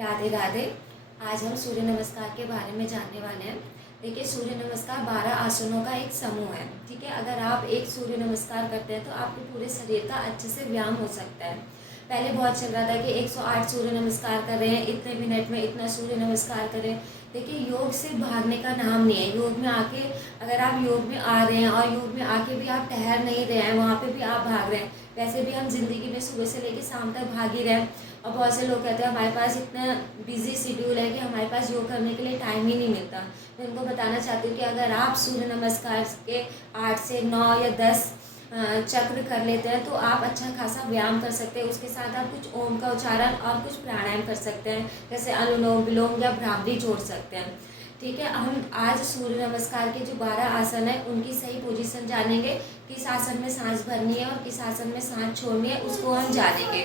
राधे राधे। आज हम सूर्य नमस्कार के बारे में जानने वाले हैं। देखिए, सूर्य नमस्कार 12 आसनों का एक समूह है। ठीक है, अगर आप एक सूर्य नमस्कार करते हैं तो आपके पूरे शरीर का अच्छे से व्यायाम हो सकता है। पहले बहुत चल रहा था कि 108 सूर्य नमस्कार कर रहे हैं, इतने मिनट में इतना सूर्य नमस्कार करें। देखिए, योग से भागने का नाम नहीं है। योग में आके अगर आप योग में आ रहे हैं और योग में आके भी आप ठहर नहीं रहे हैं, वहाँ पे भी आप भाग रहे हैं। वैसे भी हम जिंदगी में सुबह से लेकर शाम तक भाग ही रहे हैं। और बहुत से लोग कहते हैं हमारे पास इतना बिजी शेड्यूल है कि हमारे पास योग करने के लिए टाइम ही नहीं मिलता। मैं उनको बताना चाहती हूँ कि अगर आप सूर्य नमस्कार के 8 से 9 या 10 चक्र कर लेते हैं तो आप अच्छा खासा व्यायाम कर सकते हैं। उसके साथ आप कुछ ओम का उच्चारण और कुछ प्राणायाम कर सकते हैं, जैसे अनुलोम विलोम या भ्रामरी जोड़ सकते हैं। ठीक है, हम आज सूर्य नमस्कार के जो 12 आसन है उनकी सही पोजीशन जानेंगे। किस आसन में सांस भरनी है और किस आसन में सांस छोड़नी है उसको हम जानेंगे।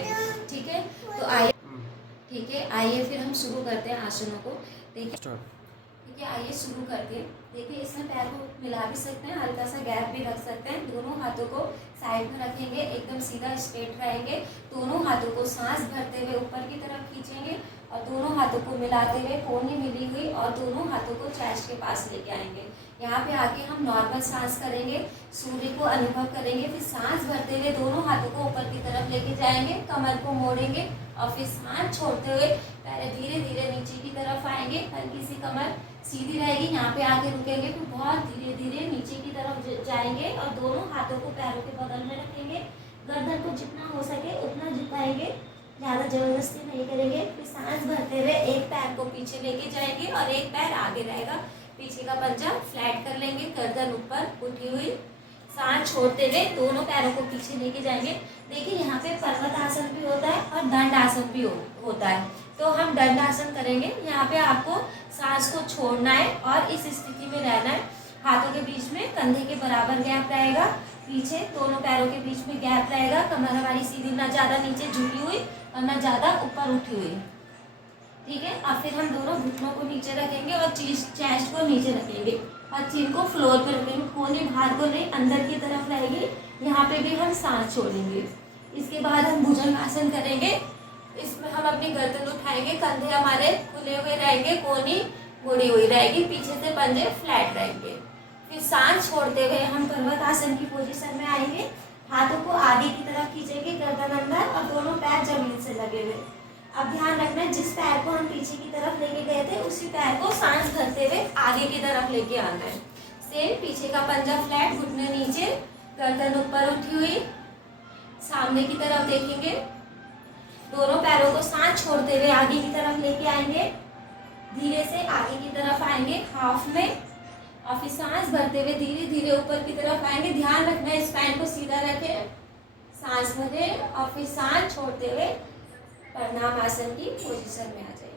ठीक है, तो आइए फिर हम शुरू करते हैं आसनों को। देखिए, ठीक है, आइए शुरू करके देखिए, इसमें पैर को मिला भी सकते हैं, हल्का सा गैप भी रख सकते हैं। दोनों हाथों को साइड में रखेंगे, एकदम सीधा स्ट्रेट रहेंगे। दोनों हाथों को सांस भरते हुए ऊपर की तरफ खींचेंगे और दोनों हाथों को मिलाते हुए कोहनी मिली हुई और दोनों हाथों को चेस्ट के पास लेके आएंगे। यहाँ पे आके हम नॉर्मल सांस करेंगे, सूर्य को अनुभव करेंगे। फिर सांस भरते हुए दोनों हाथों को ऊपर की तरफ लेके जाएंगे, कमर को मोड़ेंगे और फिर सांस छोड़ते हुए पहले धीरे धीरे नीचे की तरफ आएंगे। हल्की सी कमर सीधी रहेगी, यहाँ पे आके रुकेंगे, फिर बहुत धीरे धीरे नीचे की तरफ जाएंगे और दोनों हाथों को पैरों के बगल में रखेंगे। गर्दन को जितना हो सके उतना झुकाएंगे, ज़्यादा जबरदस्ती नहीं करेंगे। फिर सांस भरते हुए एक पैर को पीछे लेके जाएंगे और एक पैर आगे रहेगा। पीछे का पंजा फ्लैट कर लेंगे, गर्दन ऊपर उठी हुई। सांस छोड़ते हुए दोनों पैरों को पीछे लेके जाएंगे। देखिए, यहाँ पे पर्वत आसन भी होता है और दंड आसन भी होता है। तो हम दंड आसन करेंगे। यहाँ पे आपको सांस को छोड़ना है और इस स्थिति में रहना है। हाथों के बीच में कंधे के बराबर गैप रहेगा, पीछे दोनों पैरों के बीच में गैप रहेगा। कमर हमारी सीधी, ना ज़्यादा नीचे झुकी हुई और ना ज़्यादा ऊपर उठी हुई। ठीक है, अब फिर हम दोनों घुटनों को नीचे रखेंगे और चेस्ट को नीचे रखेंगे और चिन को फ्लोर पर रखेंगे। कोहनी बाहर को नहीं, अंदर की तरफ रहेगी। यहाँ पे भी हम सांस छोड़ेंगे। इसके बाद हम भुजंगासन करेंगे। इसमें हम अपनी गर्दन उठाएंगे, कंधे हमारे खुले हुए रहेंगे, कोहनी मुड़ी हुई रहेगी, पीछे से पंजे फ्लैट रहेंगे। फिर सांस छोड़ते हुए हम पर्वत आसन की पोजीशन में आएंगे। हाथों को आगे की तरफ खींचेंगे, गर्दन अंदर और दोनों पैर जमीन से लगे हुए। अब ध्यान रखना है, जिस पैर को हम पीछे की तरफ लेके गए थे उसी पैर को सांस भरते हुए आगे की तरफ लेके आना है। सेम, पीछे का पंजा फ्लैट, घुटने नीचे, गर्दन ऊपर उठी हुई, सामने की तरफ देखेंगे। दोनों पैरों को सांस छोड़ते हुए आगे की तरफ लेके आएंगे, धीरे से आगे की तरफ आएंगे हाफ में और फिर सांस भरते हुए धीरे धीरे ऊपर की तरफ आएंगे। ध्यान रखना है, स्पाइन को सीधा रखें, सांस भरें और फिर सांस छोड़ते हुए प्रणाम आसन की पोजीशन में आ जाए।